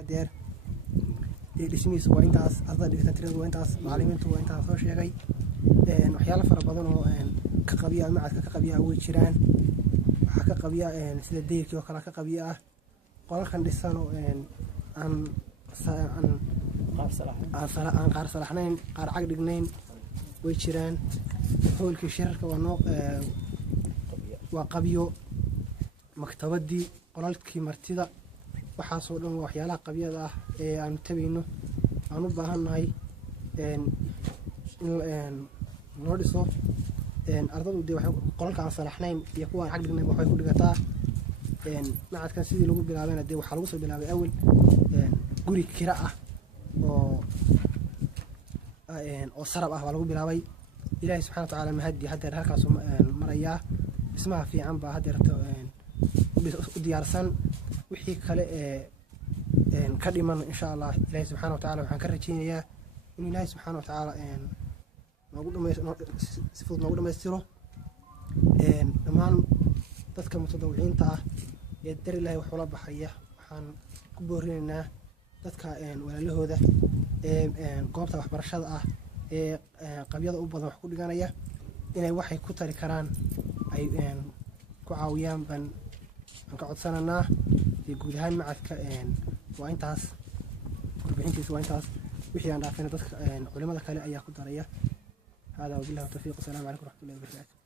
hadeer dhismihiisu waa intaas, ardayda dhigata tiradu waa intaas, macallimiintu waa intaas soo sheegay. waxyaalo fara badan oo ka qabiya macadka ka qabiya way jiraan. waxa ka qabiya sida deyrkii oo kale ka qabiya ah, qolalkan dhisan oo aan qaar salaxnayn qaar cag dhignayn way jiraan. howlkii shirarka waa qabiyo, maktabadii, qolalkii martida, waxaasoo dhan waa waxyaalaha qabyada ah ee aanu tabayno aan u baahannahay in loo dhiso. ardaydu dee qolalka aan salaxnayn iyo kuwa aan cag dhignayn waxay ku dhigataa. macadkan sidii lagu bilaabayna dee waxaa lagu soo bilaabay awal guri kira ah oo sarab ah baa lagu bilaabay. ilaahay subxaana wa tacaala mahadi haddeer halkaas marayaa, dhismaha fiican baa haddeerta u diyaarsan. wixii kale ka dhiman insha allah ilaahay subxaana wa tacaala waxaan ka rajaynayaa in ilaahay subxaana wa tacaala si fudud noogu dhammaystiro. dhammaan dadka mutadawiciinta ah ee dar ilaahay wax ula baxaya waxaan ku boorinaynaa dadka walaalahooda goobta waxbarashada ah ee qabyada u badan wax ku dhiganaya inay waxay ku tari karaan ay ku caawiyaan baan ka codsananaa. guud ahaan macadka waa intaas, warbixintiisa waa intaas. wixii aan dhaafayna dadka culimada kale ayaa ku daraya. hada wabillahi tawfiiq. assalaamu calaykum waraxmatullahi wabarakaatu.